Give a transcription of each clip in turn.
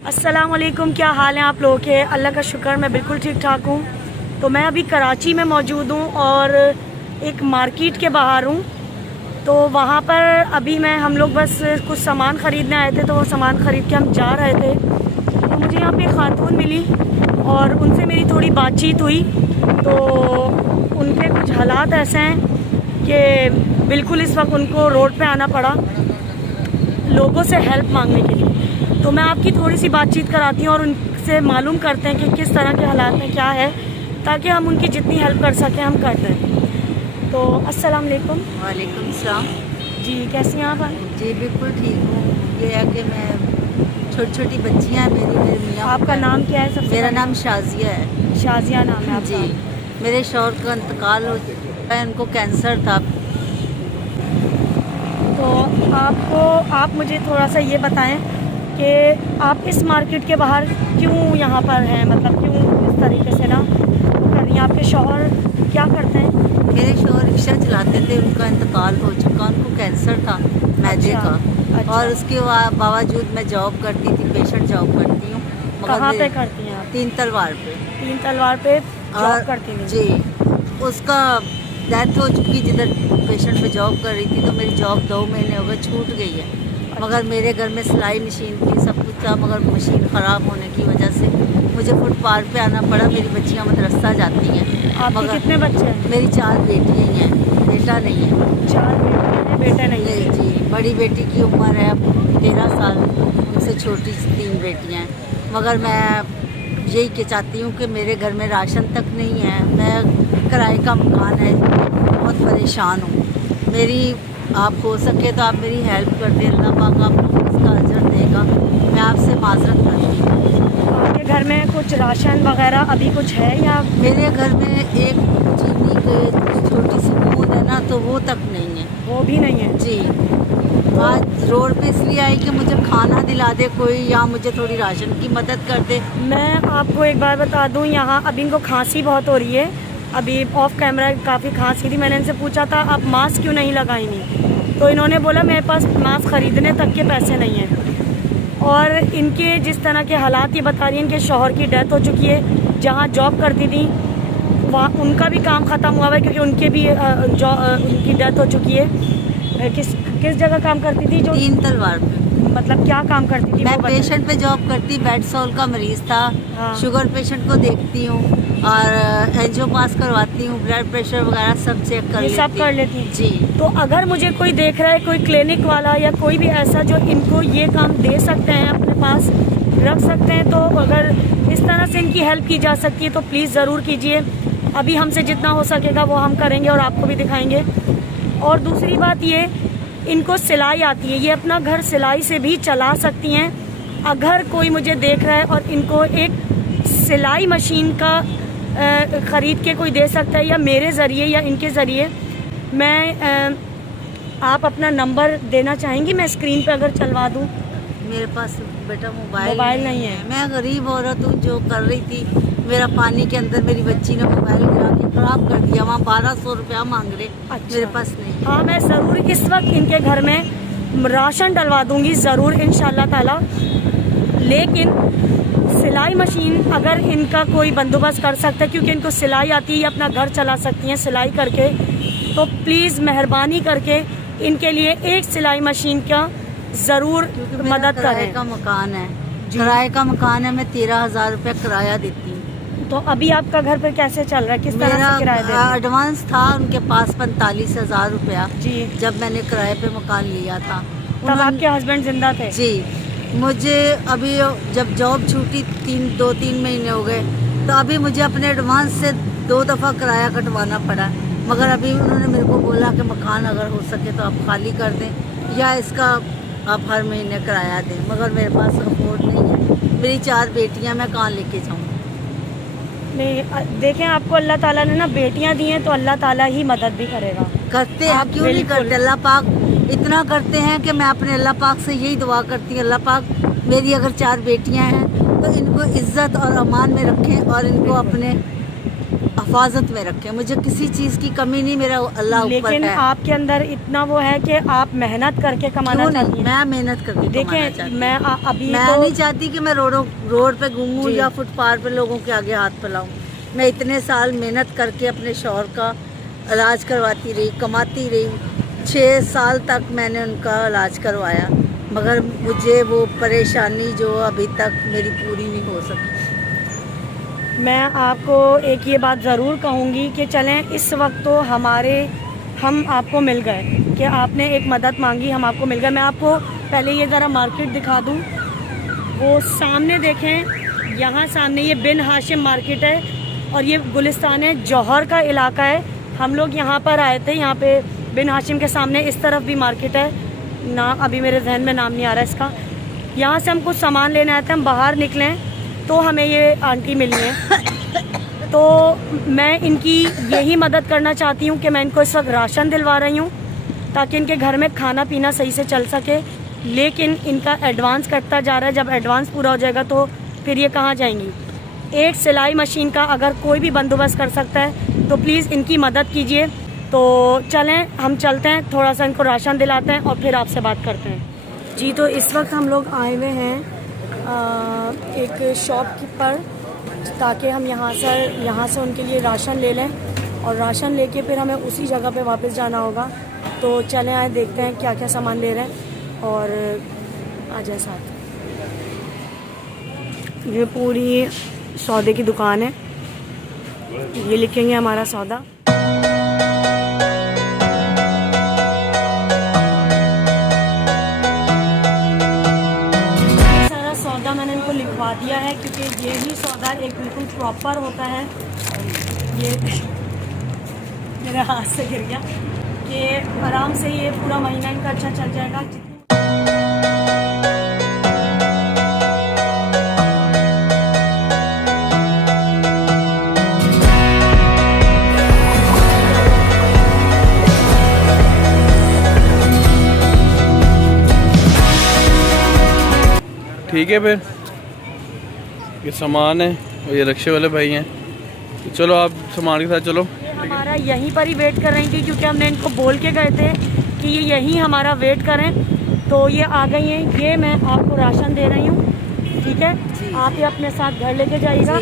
अस्सलाम वालेकुम, क्या हाल है आप लोगों के। अल्लाह का शुक्र मैं बिल्कुल ठीक ठाक हूँ। तो मैं अभी कराची में मौजूद हूँ और एक मार्केट के बाहर हूँ। तो वहाँ पर अभी हम लोग बस कुछ सामान ख़रीदने आए थे, तो वो सामान ख़रीद के हम जा रहे थे। तो मुझे यहाँ पे खातून मिली और उनसे मेरी थोड़ी बातचीत हुई। तो उनके कुछ हालात ऐसे हैं कि बिल्कुल इस वक्त उनको रोड पे आना पड़ा लोगों से हेल्प मांगने के लिए। तो मैं आपकी थोड़ी सी बातचीत कराती हूँ और उनसे मालूम करते हैं कि किस तरह के हालात में क्या है, ताकि हम उनकी जितनी हेल्प कर सकें हम कर दें। तो अस्सलाम वालेकुम। वालेकुम सलाम। जी, कैसी हैं आप? जी बिल्कुल ठीक हूँ। ये है कि मैं छोटी छोटी बच्चियाँ हैं मेरे मियाँ। आपका नाम क्या है? सबसे मेरा नाम शाजिया है। शाजिया नाम है आपका? जी, मेरे शौहर का इंतकाल हो चुका है, उनको कैंसर था। तो आप मुझे थोड़ा सा ये बताएं कि आप इस मार्केट के बाहर क्यों यहाँ पर हैं, मतलब क्यों इस तरीके से ना कर रही हैं। आपके शौहर क्या करते हैं? मेरे शौहर रिक्शा चलाते थे, उनका इंतकाल हो चुका। उनको कैंसर था मैदे का। अच्छा। और उसके बावजूद मैं जॉब करती थी, पेशेंट जॉब करती हूँ। कहाँ पे करती हैं आप? 3 तलवार पे। 3 तलवार पे जॉब करती थी? जी, उसका डेथ हो चुकी जिधर पेशेंट पे जॉब कर रही थी। तो मेरी जॉब 2 महीने हो गए, छूट गई है। मगर मेरे घर में सिलाई मशीन थी, सब कुछ था, मगर मशीन ख़राब होने की वजह से मुझे फुटपाथ पे आना पड़ा। मेरी बच्चियाँ मदरसा जाती हैं। आपके कितने बच्चे हैं? मेरी 4 बेटियाँ ही हैं, बेटा नहीं है। 4 बेटे हैं, बेटे नहीं है? जी, बड़ी बेटी की उम्र है अब 13 साल, उनसे छोटी 3 बेटियाँ हैं। मगर मैं यही के चाहती हूँ कि मेरे घर में राशन तक नहीं है। मैं किराए का मकान है, बहुत परेशान हूँ। मेरी आप हो सके तो आप मेरी हेल्प कर दें। अल्लाह पाक आप लोगों को इसका अजर देगा। मैं आपसे माजरत करती हूँ। आपके घर में कुछ राशन वगैरह अभी कुछ है या? मेरे घर में एक चीनी की छोटी सी बूंद है ना, तो वो तक नहीं है। वो भी नहीं है? जी, आज रोड पे इसलिए आई कि मुझे खाना दिला दे कोई, या मुझे थोड़ी राशन की मदद कर दे। मैं आपको एक बार बता दूं, यहाँ अभी इनको खांसी बहुत हो रही है। अभी ऑफ कैमरा काफ़ी खांसी थी। मैंने इनसे पूछा था आप मास्क क्यों नहीं लगाई नहीं, तो इन्होंने बोला मेरे पास मास्क ख़रीदने तक के पैसे नहीं हैं। और इनके जिस तरह के हालात ये बता रही हैं, इनके शौहर की डेथ हो चुकी है। जहाँ जॉब करती थी वहाँ उनका भी काम ख़त्म हुआ है, क्योंकि उनके भी उनकी डेथ हो चुकी है। किस जगह काम करती थी? जो 3 तलवार पे। मतलब क्या काम करती थी? मैं पेशेंट पे जॉब करती, बेड सोल का मरीज़ था। हाँ। शुगर पेशेंट को देखती हूँ और एंजियो पास करवाती हूँ, ब्लड प्रेशर वगैरह सब चेक कर लेती। सब कर लेती? जी। तो अगर मुझे कोई देख रहा है, कोई क्लिनिक वाला या कोई भी ऐसा जो इनको ये काम दे सकते हैं, अपने पास रख सकते हैं, तो अगर इस तरह से इनकी हेल्प की जा सकती है तो प्लीज़ ज़रूर कीजिए। अभी हमसे जितना हो सकेगा वो हम करेंगे और आपको भी दिखाएंगे। और दूसरी बात ये, इनको सिलाई आती है, ये अपना घर सिलाई से भी चला सकती हैं। अगर कोई मुझे देख रहा है और इनको एक सिलाई मशीन का ख़रीद के कोई दे सकता है, या मेरे ज़रिए या इनके ज़रिए, मैं आप अपना नंबर देना चाहेंगी? मैं स्क्रीन पे अगर चलवा दूँ। मेरे पास बेटा मोबाइल नहीं है। मैं गरीब औरत हूँ जो कर रही थी। मेरा पानी के अंदर मेरी बच्ची ने मोबाइल गिरा के ख़राब कर दिया। वहाँ 1200 रुपया मांग रहे। अच्छा। मेरे पास नहीं। हाँ, मैं ज़रूर इस वक्त इनके घर में राशन डलवा दूँगी ज़रूर इंशाल्लाह ताला। लेकिन सिलाई मशीन अगर इनका कोई बंदोबस्त कर सकता है, क्योंकि इनको सिलाई आती है, अपना घर चला सकती हैं सिलाई करके, तो प्लीज़ मेहरबानी करके इनके लिए एक सिलाई मशीन का ज़रूर मदद करें। किराए का मकान है, किराए का मकान है। मैं 13,000 रुपया किराया देती हूँ। तो अभी आपका घर पर कैसे चल रहा है? किस तरह से किराया दे रहे हैं? एडवांस था उनके पास 45,000 रुपया। जी। जब मैंने किराए पे मकान लिया था तब आपके हस्बैंड जिंदा थे? जी। मुझे अभी जब जॉब छूटी 2-3 महीने हो गए, तो अभी मुझे अपने एडवांस से 2 दफ़ा किराया कटवाना पड़ा। मगर अभी उन्होंने मेरे को बोला कि मकान अगर हो सके तो आप खाली कर दें, या इसका आप हर महीने किराया दें। मगर मेरे पास अफोर्ड नहीं है। मेरी 4 बेटियां, मैं कहाँ लेके जाऊँ? नहीं, देखें आपको अल्लाह ताला ने ना बेटियां दी हैं, तो अल्लाह ताला ही मदद भी करेगा। करते हैं, क्यों नहीं करते। अल्लाह पाक इतना करते हैं कि मैं अपने अल्लाह पाक से यही दुआ करती हूँ, अल्लाह पाक मेरी अगर 4 बेटियां हैं तो इनको इज्जत और अमान में रखें और इनको हिफाजत में रखे, मुझे किसी चीज़ की कमी नहीं, मेरा अल्लाह ऊपर लेकिन है। आपके अंदर इतना वो है कि आप मेहनत करके कमाना क्यों चाहती नहीं, हैं। मैं मेहनत करके कमाना देखिए चाहती मैं हूँ। अभी मैं तो नहीं चाहती कि मैं रोड पे घूमूं जी। या फुटपाथ पे लोगों के आगे हाथ फैलाऊं। मैं इतने साल मेहनत करके अपने शौहर का इलाज करवाती रही, कमाती रही। 6 साल तक मैंने उनका इलाज करवाया, मगर मुझे वो परेशानी जो अभी तक मेरी पूरी नहीं हो सकी। मैं आपको एक ये बात ज़रूर कहूँगी कि चलें इस वक्त तो हम आपको मिल गए कि आपने एक मदद मांगी, हम आपको मिल गए। मैं आपको पहले ये ज़रा मार्केट दिखा दूँ। वो सामने देखें, यहाँ सामने ये बिन हाशिम मार्केट है और ये गुलिस्तान है, जौहर का इलाका है। हम लोग यहाँ पर आए थे, यहाँ पे बिन हाशिम के सामने इस तरफ भी मार्केट है, ना अभी मेरे जहन में नाम नहीं आ रहा इसका। यहाँ से हम कुछ सामान लेने आए थे, हम बाहर निकले तो हमें ये आंटी मिली हैं। तो मैं इनकी यही मदद करना चाहती हूँ कि मैं इनको इस वक्त राशन दिलवा रही हूँ ताकि इनके घर में खाना पीना सही से चल सके, लेकिन इनका एडवांस कटता जा रहा है। जब एडवांस पूरा हो जाएगा तो फिर ये कहाँ जाएंगी। एक सिलाई मशीन का अगर कोई भी बंदोबस्त कर सकता है तो प्लीज़ इनकी मदद कीजिए। तो चलें हम चलते हैं, थोड़ा सा इनको राशन दिलाते हैं और फिर आपसे बात करते हैं। जी तो इस वक्त हम लोग आए हुए हैं एक शॉप पर ताकि हम यहाँ से उनके लिए राशन ले लें और राशन लेके फिर हमें उसी जगह पे वापस जाना होगा। तो चलें आए देखते हैं क्या क्या सामान ले रहे हैं और आ जाए साथ। ये पूरी सौदे की दुकान है, ये लिखेंगे हमारा सौदा। मैंने इनको लिखवा दिया है क्योंकि ये ही सौदा एक बिल्कुल प्रॉपर होता है। ये मेरे हाथ से गिर गया कि आराम से ये पूरा महीना इनका अच्छा चल जाएगा। ठीक है, फिर ये सामान है और ये रिक्शे वाले भाई हैं, तो चलो आप सामान के साथ चलो। ये हमारा यहीं पर ही वेट कर रही थी क्योंकि हमने इनको बोल के गए थे कि ये यहीं हमारा वेट करें, तो ये आ गई हैं। ये मैं आपको राशन दे रही हूँ, ठीक है, आप ये अपने साथ घर लेके जाइएगा।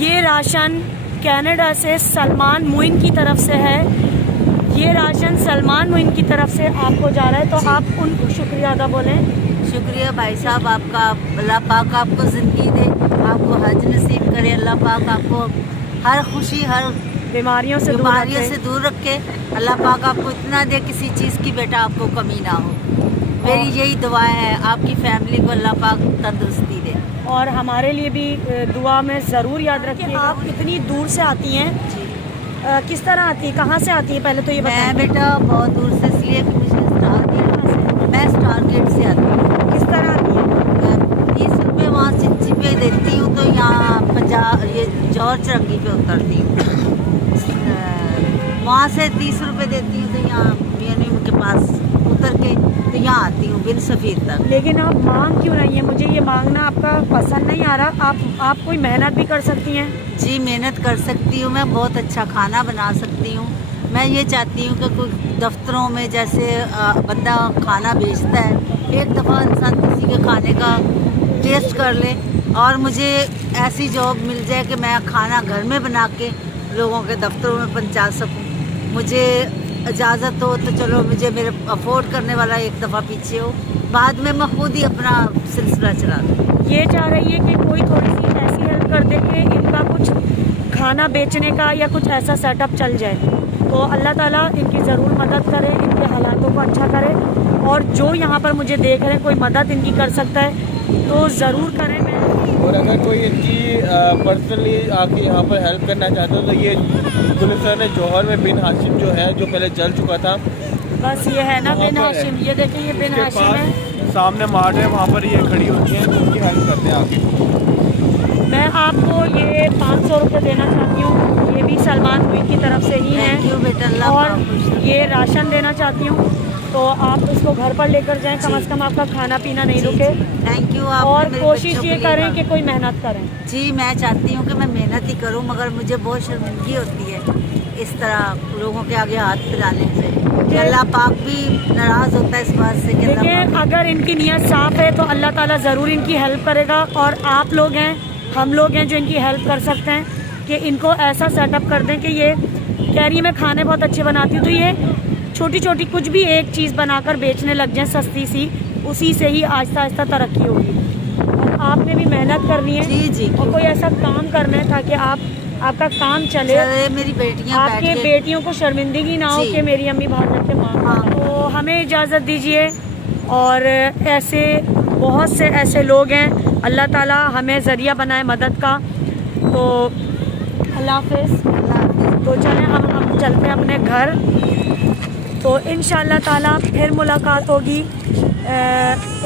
ये राशन कनाडा से सलमान मुइन की तरफ से है, ये राशन सलमान मुइन की तरफ से आपको जा रहा है, तो आप उनको शुक्रिया अदा बोलें। शुक्रिया भाई साहब आपका, अल्लाह पाक आपको ज़िंदगी दे, आपको हज नसीब करे, अल्लाह पाक आपको हर खुशी हर बीमारियों से दूर रखे, अल्लाह पाक आपको इतना दे किसी चीज़ की बेटा आपको कमी ना हो। मेरी यही दुआ है, आपकी फैमिली को अल्लाह पाक तंदुरुस्ती दे और हमारे लिए भी दुआ में ज़रूर याद रखिए। आप इतनी दूर से आती हैं, किस तरह आती है, कहाँ से आती है, पहले तो ये बताएं। मैं बेटा बहुत दूर से, इसलिए कि मुझे मैं स्टार गेट से आती हूँ। किस तरह आती है? 30 रुपये वहाँ चिंची पे देती हूँ, तो यहाँ 50 ये जौहर चरंगी पे उतरती हूँ। वहाँ से 30 रुपये देती हूँ, तो यहाँ मियाँ के पास उतर के तो यहाँ आती हूँ बिन सफ़ीर तक। लेकिन आप मांग क्यों रही हैं? मुझे ये मांगना आपका पसंद नहीं आ रहा। आप कोई मेहनत भी कर सकती हैं। जी मेहनत कर सकती हूँ, मैं बहुत अच्छा खाना बना सकती हूँ। मैं ये चाहती हूँ कि कोई दफ्तरों में जैसे बंदा खाना बेचता है, एक दफ़ा इंसान किसी के खाने का टेस्ट कर ले और मुझे ऐसी जॉब मिल जाए कि मैं खाना घर में बना के लोगों के दफ्तरों में पहुँचा सकूँ। मुझे इजाज़त हो तो चलो, मुझे मेरे अफोर्ड करने वाला एक दफ़ा पीछे हो, बाद में मैं खुद ही अपना सिलसिला चला दूँ। ये चाह रही है कि कोई थोड़ी सी ऐसी हेल्प कर दे कि इनका कुछ खाना बेचने का या कुछ ऐसा सेटअप चल जाए। तो अल्लाह ताला इनकी ज़रूर मदद करे, इनके हालातों को अच्छा करे, और जो यहाँ पर मुझे देख रहे हैं कोई मदद इनकी कर सकता है तो ज़रूर करें। मैं और अगर कोई इनकी पर्सनली आके यहाँ पर हेल्प करना चाहता हो तो ये गुलिस्तान जौहर में बिन हाशिम जो है, जो पहले जल चुका था, बस ये है ना बिन हाशिम, ये देखिए ये बिन हाशिम है, सामने मार्ट है, वहाँ पर ये खड़ी होती हैं, उनकी हेल्प करते हैं आके। मैं आपको ये 500 रुपये देना चाहती हूँ, ये भी सलमान हुई की तरफ से ही थैंक यू हैं। बेटा, अल्लाह और आपको खुश रखे। ये राशन देना चाहती हूँ, तो आप इसको घर पर लेकर जाएं, कम जी। से कम आपका खाना पीना नहीं जी, रुके। जी, थैंक यू। आप और कोशिश ये करें कि कोई मेहनत करें। जी, मैं चाहती हूँ कि मैं मेहनत ही करूँ, मगर मुझे बहुत शर्मिंदगी होती है इस तरह लोगों के आगे हाथ फैलाने से। कि अल्लाह पाक भी नाराज़ होता है इस बात से कि अल्लाह देखिए, पाक अगर इनकी नीयत साफ़ है तो अल्लाह ताला ज़रूर इनकी हेल्प करेगा। और आप लोग हैं, हम लोग हैं जो इनकी हेल्प कर सकते हैं कि इनको ऐसा सेटअप कर दें कि ये कह रही है मैं खाने बहुत अच्छे बनाती हूँ, तो ये छोटी छोटी कुछ भी एक चीज़ बनाकर बेचने लग जाए सस्ती सी, उसी से ही आहिस्ता आहिस्ता तरक्की होगी। और आपने भी मेहनत करनी है जी जी और कोई ऐसा काम करना है ताकि आपका काम चले, चले, मेरी बेटियाँ बैठ आपके के बेटियों को शर्मिंदगी ना हो जी। कि मेरी अम्मी बाहर जाके मांग। हाँ। तो हमें इजाज़त दीजिए। और ऐसे बहुत से ऐसे लोग हैं, अल्लाह ताला हमें ज़रिया बनाए मदद का। तो अल्लाह हाफ़िज़। तो चलें हम चलते हैं अपने घर। तो इंशाअल्लाह ताला फिर मुलाकात होगी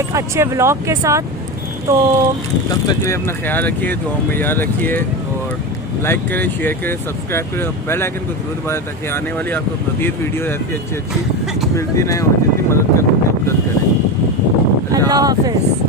एक अच्छे व्लॉग के साथ। तो तब तक के लिए अपना ख्याल रखिए, दुआ में याद रखिए और लाइक करें, शेयर करें, सब्सक्राइब करें और बेल आइकन को जरूर दबाएं ताकि आने वाली आपको मज़ीद वीडियो ऐसी अच्छी अच्छी मिलती रहें और जितनी मदद कर सकते हैं मदद करें। अल्लाह हाफ़िज़।